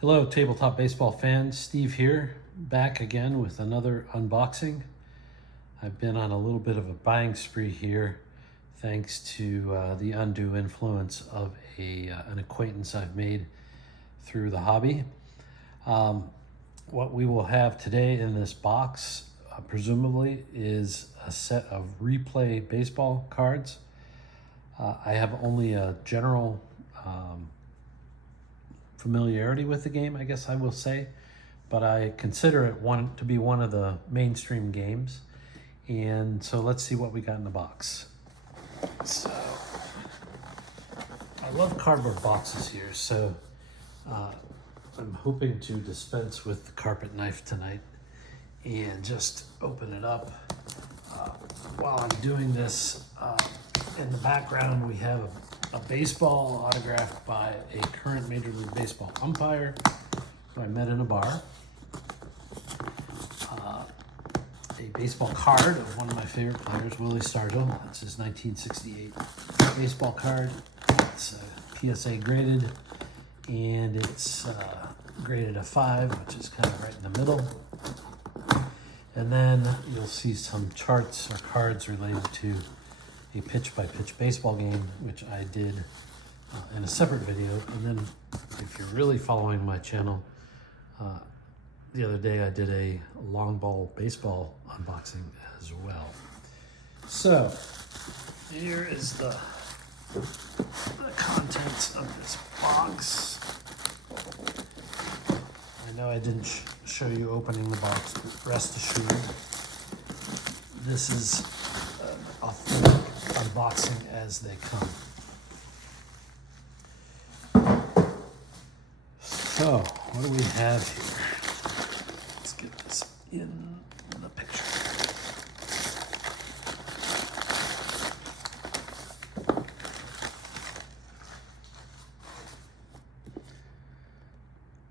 Hello, tabletop baseball fans. Steve here, back again with another unboxing. I've been on a little bit of a buying spree here, thanks to the undue influence of an acquaintance I've made through the hobby. What we will have today in this box, presumably, is a set of replay baseball cards. I have only a general familiarity with the game, I guess I will say, but I consider it to be one of the mainstream games. And so let's see what we got in the box. So I love cardboard boxes here, so I'm hoping to dispense with the carpet knife tonight and just open it up. While I'm doing this, in the background we have a baseball autographed by a current Major League Baseball umpire who I met in a bar. A baseball card of one of my favorite players, Willie Stargell. That's his 1968 baseball card. It's PSA graded, and it's graded a 5, which is kind of right in the middle. And then you'll see some charts or cards related to a pitch-by-pitch baseball game, which I did in a separate video. And then if you're really following my channel, the other day I did a long ball baseball unboxing as well. So here is the contents of this box. I know I didn't show you opening the box, but rest assured, this is an authentic unboxing as they come. So, what do we have here? Let's get this in the picture.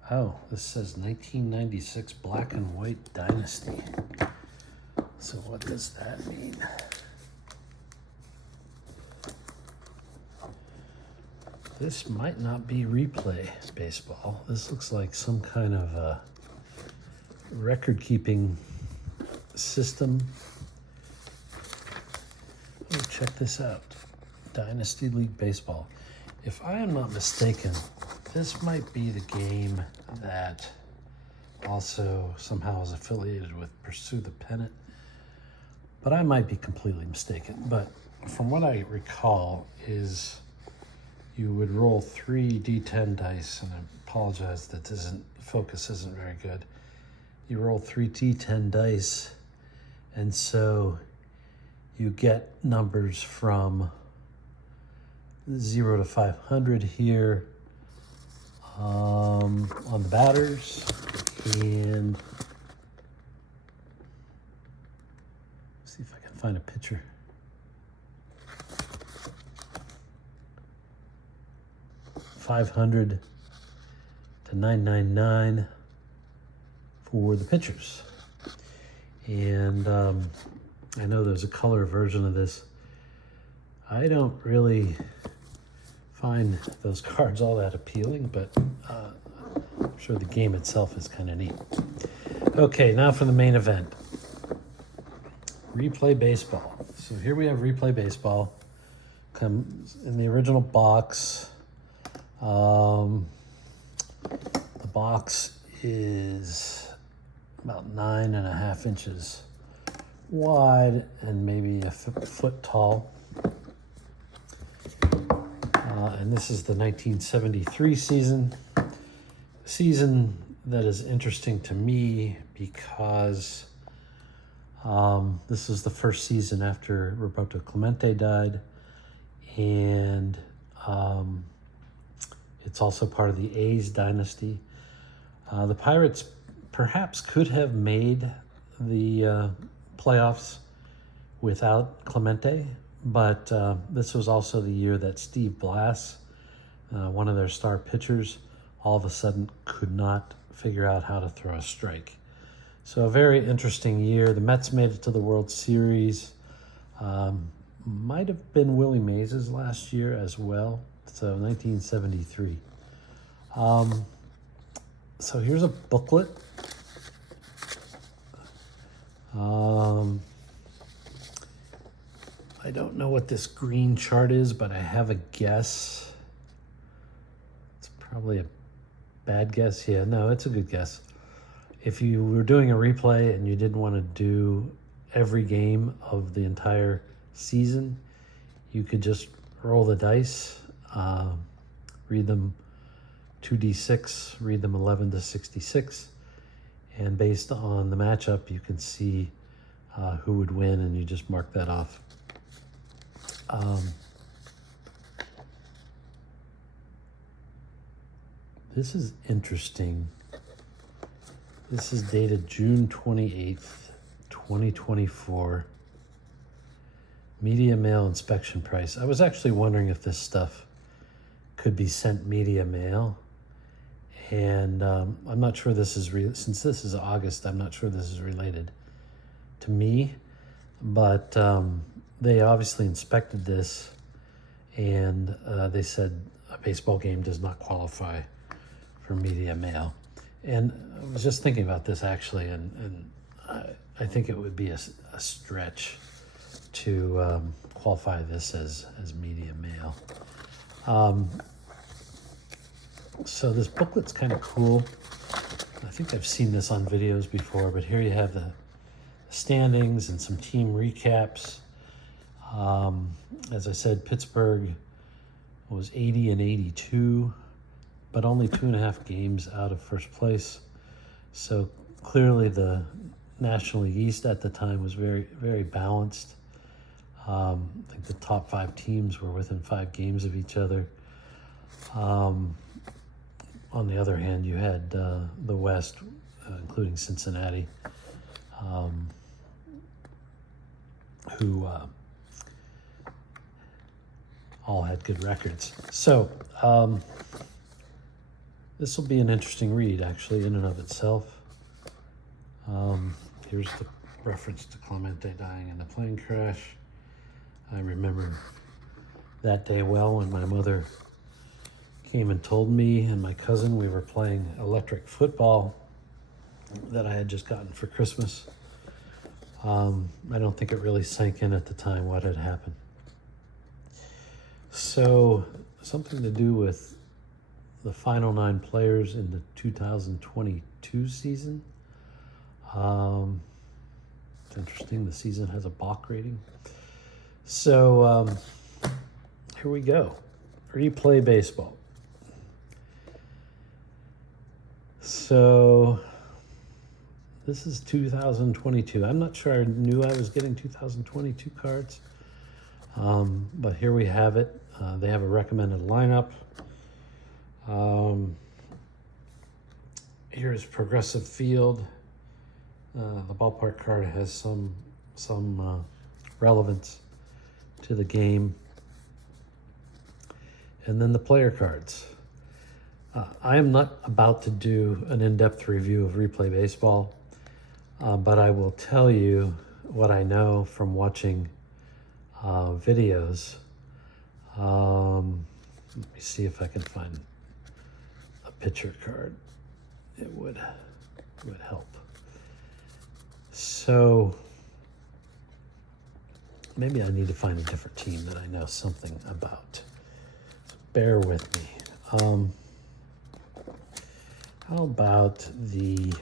Oh, this says 1996 black and white Dynasty. So what does that mean? This might not be replay baseball. This looks like some kind of a record-keeping system. Oh, check this out. Dynasty League Baseball. If I am not mistaken, this might be the game that also somehow is affiliated with Pursue the Pennant, but I might be completely mistaken. But from what I recall is you would roll 3 D10 dice, and I apologize that the focus isn't very good. You roll 3 D10 dice, and so you get numbers from 0 to 500 here on the batters, and see if I can find a picture. $500 to $999 for the pitchers. And I know there's a color version of this. I don't really find those cards all that appealing, but I'm sure the game itself is kind of neat. Okay, now for the main event. Replay Baseball. So here we have Replay Baseball. Comes in the original box. The box is about 9.5 inches wide and maybe a foot tall. And this is the 1973 season that is interesting to me because this is the first season after Roberto Clemente died, and it's also part of the A's dynasty. The Pirates perhaps could have made the playoffs without Clemente, but this was also the year that Steve Blass, one of their star pitchers, all of a sudden could not figure out how to throw a strike. So a very interesting year. The Mets made it to the World Series. Might have been Willie Mays' last year as well. So 1973. So here's a booklet. I don't know what this green chart is, but I have a guess. It's probably a bad guess. Yeah, no, it's a good guess. If you were doing a replay and you didn't want to do every game of the entire season, you could just roll the dice, read them 2d6, read them 11 to 66, and based on the matchup, you can see who would win, and you just mark that off. This is interesting. This is dated June 28th, 2024. Media mail inspection price. I was actually wondering if this stuff could be sent media mail. And I'm not sure this is, since this is August, I'm not sure this is related to me. But they obviously inspected this, and they said a baseball game does not qualify for media mail. And I was just thinking about this actually, and I think it would be a stretch to qualify this as media mail. So this booklet's kind of cool. I think I've seen this on videos before, but here you have the standings and some team recaps. As I said, Pittsburgh was 80 and 82, but only 2.5 games out of first place. So clearly the National League East at the time was very, very balanced. I think the top 5 teams were within 5 games of each other. On the other hand, you had the West, including Cincinnati, who all had good records. So this will be an interesting read, actually, in and of itself. Here's the reference to Clemente dying in the plane crash. I remember that day well when my mother came and told me and my cousin we were playing electric football that I had just gotten for Christmas. I don't think it really sank in at the time what had happened. So something to do with the final 9 players in the 2022 season. It's interesting, the season has a Bach rating. So here we go. Replay baseball. So this is 2022. I'm not sure I knew I was getting 2022 cards, but here we have it. They have a recommended lineup. Here's Progressive Field. The ballpark card has some relevance to the game. And then the player cards. I am not about to do an in-depth review of Replay Baseball, but I will tell you what I know from watching videos. Let me see if I can find a pitcher card. It would help. So maybe I need to find a different team that I know something about. So bear with me. How about the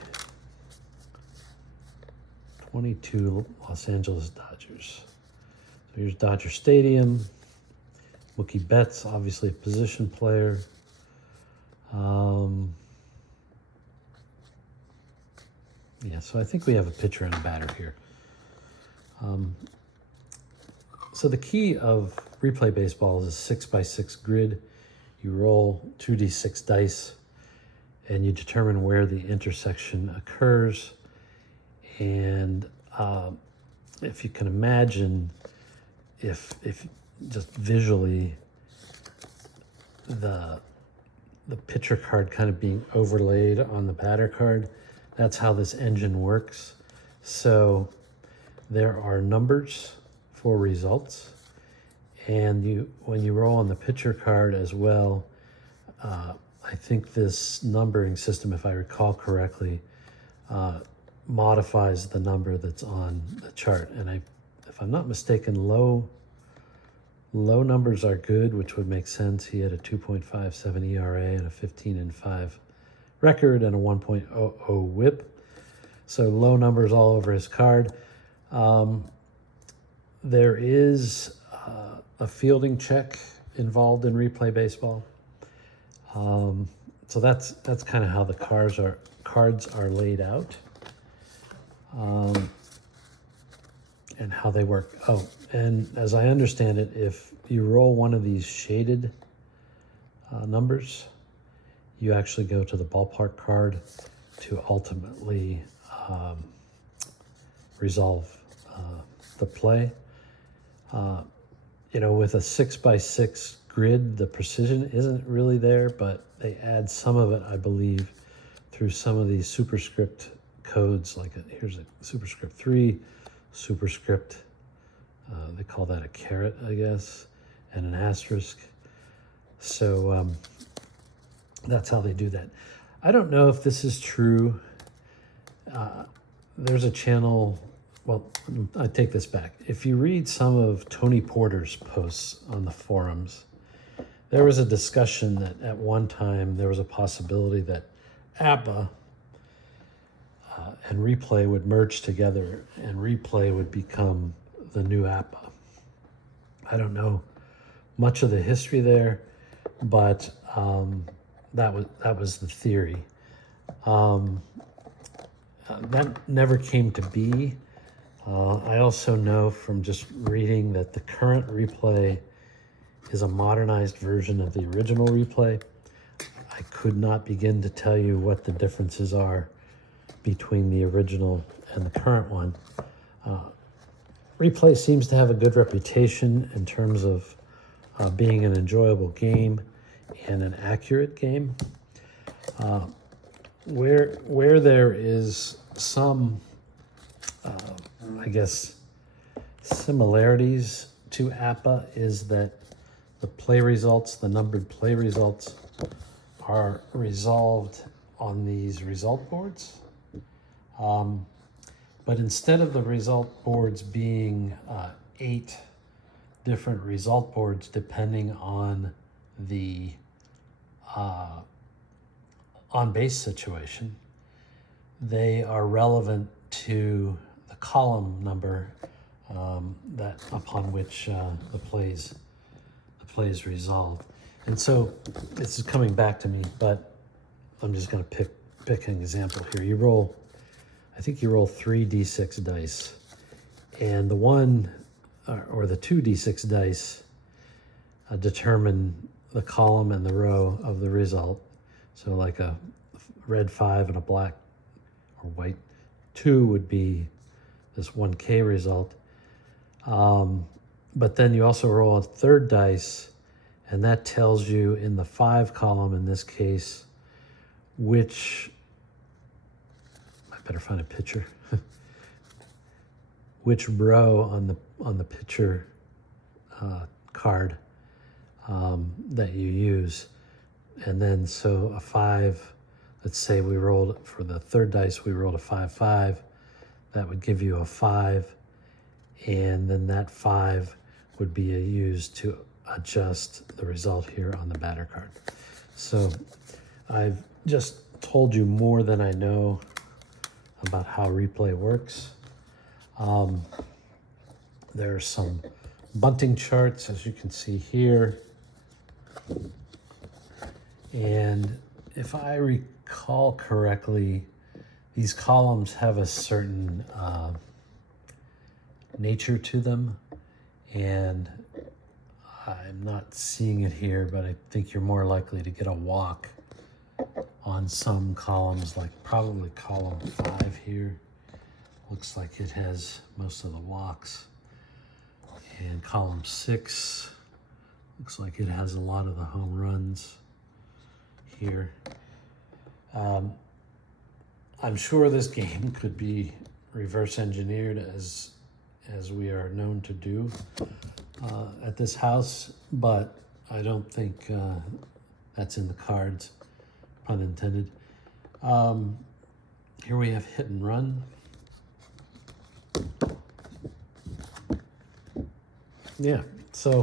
22 Los Angeles Dodgers? So here's Dodger Stadium. Mookie Betts, obviously a position player. Yeah, so I think we have a pitcher and a batter here. So the key of Replay Baseball is a 6x6 grid. You roll 2d6 dice, and you determine where the intersection occurs. And if you can imagine, if just visually, the pitcher card kind of being overlaid on the batter card, that's how this engine works. So there are numbers for results, and when you roll on the pitcher card as well, I think this numbering system, if I recall correctly, modifies the number that's on the chart. And if I'm not mistaken, low numbers are good, which would make sense. He had a 2.57 ERA and a 15-5 record and a 1.00 WHIP. So low numbers all over his card. There is a fielding check involved in replay baseball. So that's kind of how the cards are laid out, and how they work. Oh, and as I understand it, if you roll one of these shaded numbers, you actually go to the ballpark card to ultimately resolve the play. With a 6x6 grid, the precision isn't really there, but they add some of it, I believe, through some of these superscript codes. Like here's a superscript 3, superscript, they call that a caret, I guess, and an asterisk. So that's how they do that. I don't know if this is true. There's a channel, well, I take this back. If you read some of Tony Porter's posts on the forums, there was a discussion that at one time there was a possibility that apba and replay would merge together and replay would become the new apba. I don't know much of the history there, but that was the theory. That never came to be. I also know from just reading that the current replay is a modernized version of the original replay. I could not begin to tell you what the differences are between the original and the current one. Replay seems to have a good reputation in terms of being an enjoyable game and an accurate game. Where there is some, I guess, similarities to apba is that the play results, the numbered play results, are resolved on these result boards. But instead of the result boards being 8 different result boards depending on the on-base situation, they are relevant to the column number that upon which the plays resolved. And so this is coming back to me, but I'm just going to pick an example here. I think you roll 3 d6 dice, and the 1 or the 2 d6 dice determine the column and the row of the result. So like a red 5 and a black or white 2 would be this 1K result. But then you also roll a 3rd dice, and that tells you in the 5 column, in this case, which, I better find a picture, which row on the picture card that you use. And then so a 5, let's say we rolled, for the 3rd dice, we rolled a 5-5. That would give you a 5. And then that 5 would be used to adjust the result here on the batter card. So I've just told you more than I know about how replay works. There are some bunting charts, as you can see here. And if I recall correctly, these columns have a certain nature to them, and I'm not seeing it here, but I think you're more likely to get a walk on some columns, like probably column 5 here. Looks like it has most of the walks. And column 6 looks like it has a lot of the home runs here. I'm sure this game could be reverse engineered as we are known to do at this house, but I don't think that's in the cards. pun intended. Here we have Hit and Run. Yeah, so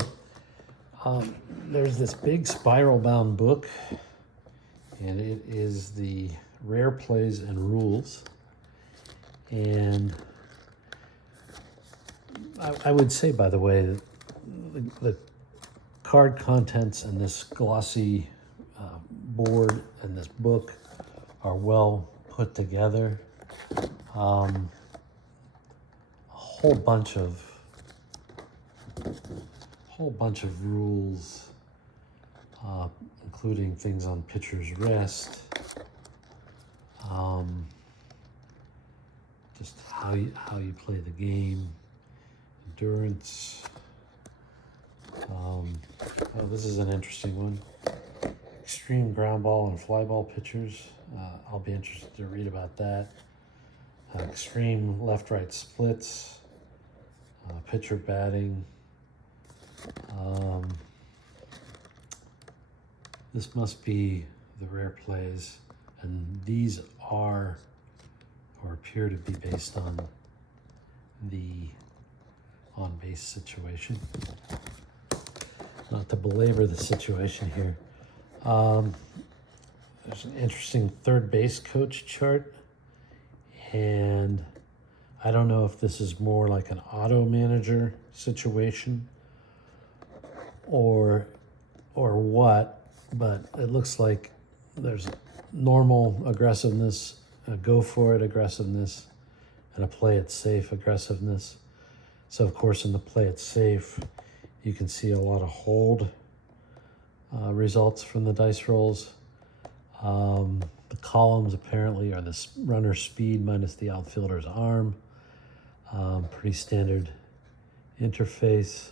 there's this big spiral-bound book, and it is the Rare Plays and Rules. And I would say, by the way, that the card contents and this glossy board and this book are well put together. A whole bunch of rules, including things on pitcher's rest, just how you play the game, endurance. Oh, this is an interesting one. Extreme ground ball and fly ball pitchers. I'll be interested to read about that. Extreme left-right splits. Pitcher batting. This must be the Rare Plays, and these are or appear to be based on the on-base situation. Not to belabor the situation here. There's an interesting third base coach chart, and I don't know if this is more like an auto manager situation or what, but it looks like there's normal aggressiveness, a go for it aggressiveness, and a play it safe aggressiveness. So of course in the play it safe, you can see a lot of hold results from the dice rolls. The columns apparently are the runner's speed minus the outfielder's arm. Pretty standard interface.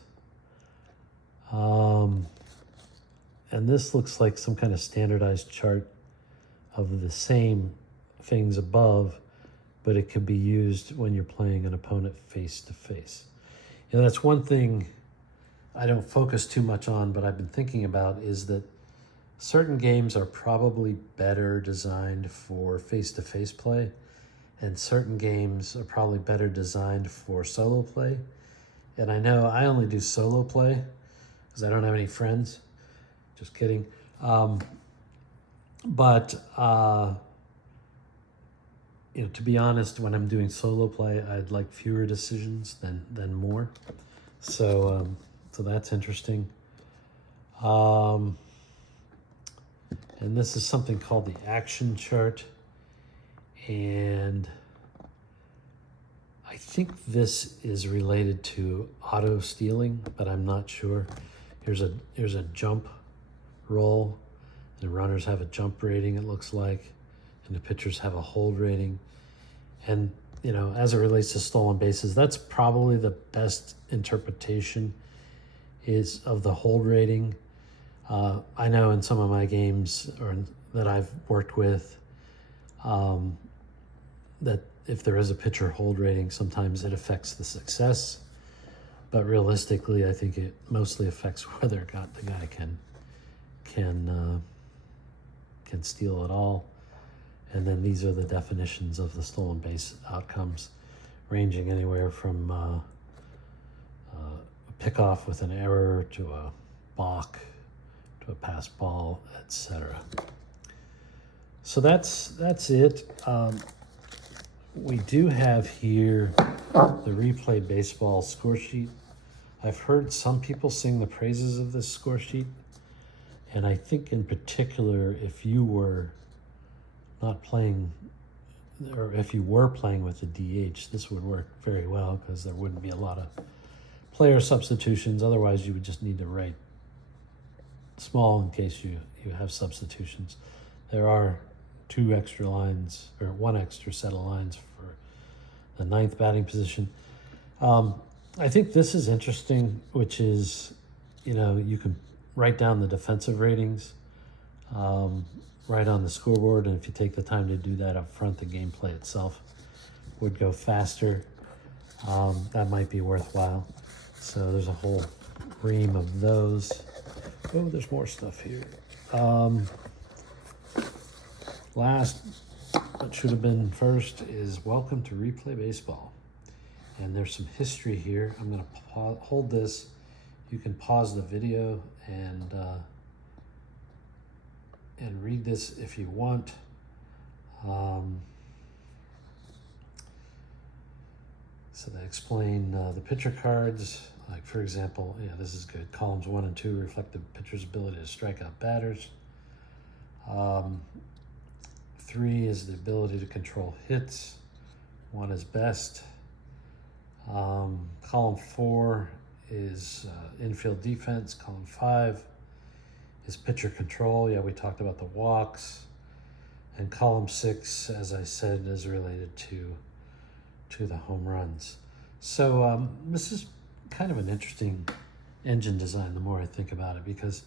And this looks like some kind of standardized chart of the same things above, but it could be used when you're playing an opponent face to face. You know, that's one thing I don't focus too much on, but I've been thinking about is that certain games are probably better designed for face-to-face play, and certain games are probably better designed for solo play. And I know I only do solo play because I don't have any friends. Just kidding. But you know, to be honest, when I'm doing solo play, I'd like fewer decisions than more. So so that's interesting. And this is something called the action chart. And I think this is related to auto stealing, but I'm not sure. Here's a jump roll. The runners have a jump rating, it looks like, and the pitchers have a hold rating. And, you know, as it relates to stolen bases, that's probably the best interpretation is of the hold rating. I know in some of my games that I've worked with, that if there is a pitcher hold rating, sometimes it affects the success. But realistically, I think it mostly affects whether the guy can steal at all. And then these are the definitions of the stolen base outcomes, ranging anywhere from a pickoff with an error to a balk to a pass ball, etc. So that's it. We do have here the Replay Baseball score sheet. I've heard some people sing the praises of this score sheet, and I think in particular, if you were not playing, or if you were playing with the DH, this would work very well because there wouldn't be a lot of player substitutions. Otherwise, you would just need to write small in case you have substitutions. There are 2 extra lines, or 1 extra set of lines for the 9th batting position. I think this is interesting, which is, you know, you can write down the defensive ratings right on the scoreboard, and if you take the time to do that up front, the gameplay itself would go faster. That might be worthwhile. So there's a whole ream of those. Oh, there's more stuff here. last, but should have been first, is welcome to Replay Baseball. And there's some history here. I'm going to hold this. You can pause the video and read this if you want. So they explain the pitcher cards. Like, for example, yeah, this is good. Columns 1 and 2 reflect the pitcher's ability to strike out batters. 3 is the ability to control hits. 1 is best. Column 4 is infield defense. Column 5 is pitcher control. Yeah, we talked about the walks. And column 6, as I said, is related to the home runs. So this is kind of an interesting engine design the more I think about it, because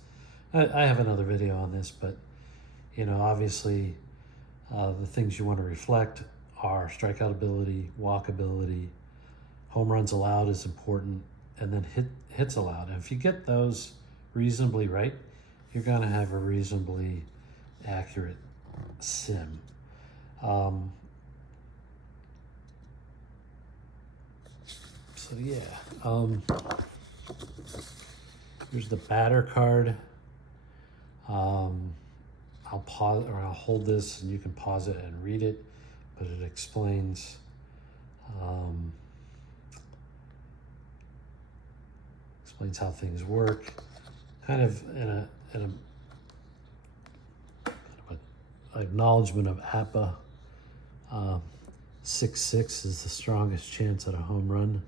I have another video on this, but you know, obviously the things you want to reflect are strikeout ability, walk ability, home runs allowed is important, and then hits allowed. And if you get those reasonably right, you're going to have a reasonably accurate sim. So yeah, here's the batter card. I'll pause, or I'll hold this and you can pause it and read it, but it explains how things work, kind of in a acknowledgement of apba. 6-6 is the strongest chance at a home run,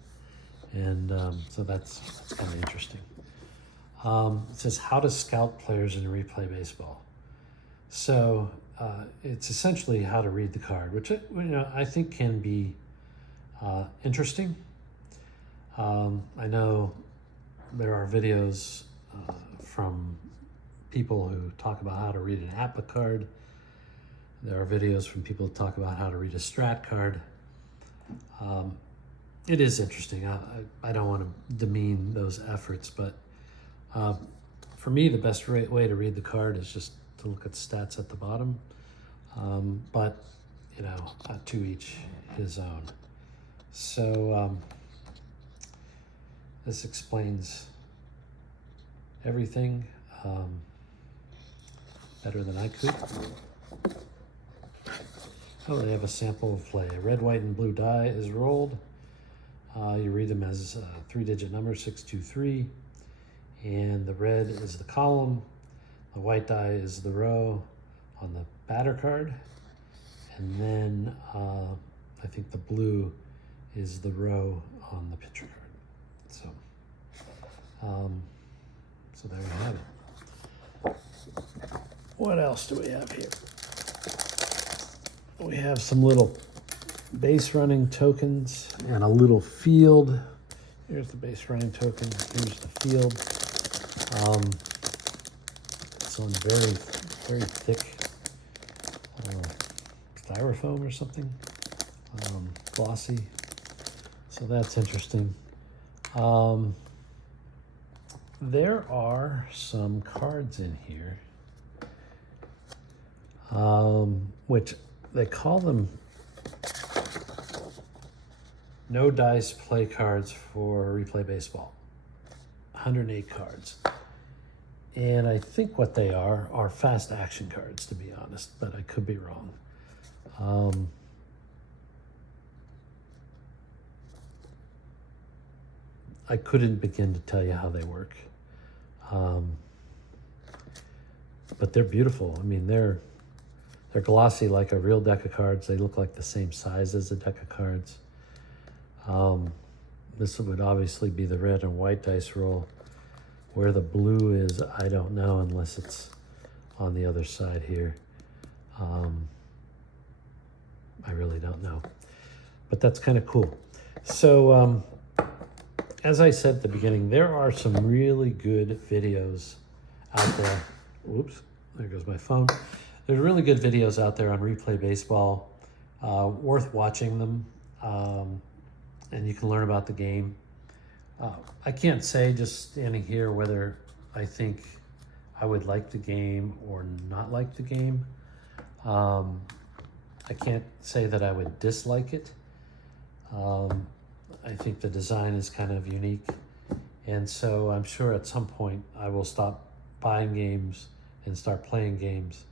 and so that's kind of interesting. It says how to scout players in Replay Baseball. So it's essentially how to read the card, which I think can be interesting. I know there are videos from people who talk about how to read an apba card. There are videos from people who talk about how to read a strat card. It is interesting. I don't want to demean those efforts, but for me, the best way to read the card is just to look at stats at the bottom. But, you know, to each his own. So this explains everything better than I could. Oh, they have a sample of play. A red, white, and blue die is rolled. You read them as 3-digit numbers, 623. And the red is the column. The white die is the row on the batter card. And then I think the blue is the row on the pitcher card. So there you have it. What else do we have here? We have some little base running tokens and a little field. Here's the base running token. Here's the field. It's on very, very thick styrofoam or something. Glossy. So that's interesting. There are some cards in here, which they call them no dice play cards for Replay Baseball. 108 cards. And I think what they are fast action cards, to be honest, but I could be wrong. I couldn't begin to tell you how they work. But they're beautiful. I mean, they're glossy like a real deck of cards. They look like the same size as a deck of cards. This would obviously be the red and white dice roll. Where the blue is, I don't know unless it's on the other side here. I really don't know. But that's kind of cool. So, as I said at the beginning, there are some really good videos out there. Oops, there goes my phone. There's really good videos out there on Replay Baseball. Worth watching them. And you can learn about the game. I can't say just standing here whether I think I would like the game or not like the game. I can't say that I would dislike it. I think the design is kind of unique, and so I'm sure at some point I will stop buying games and start playing games,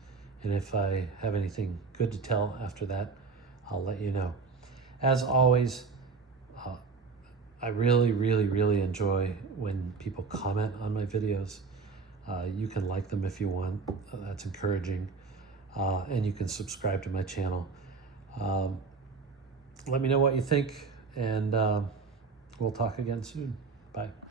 and if I have anything good to tell after that, I'll let you know. As always, I really enjoy when people comment on my videos. You can like them if you want. That's encouraging. And you can subscribe to my channel. Let me know what you think, and we'll talk again soon. Bye.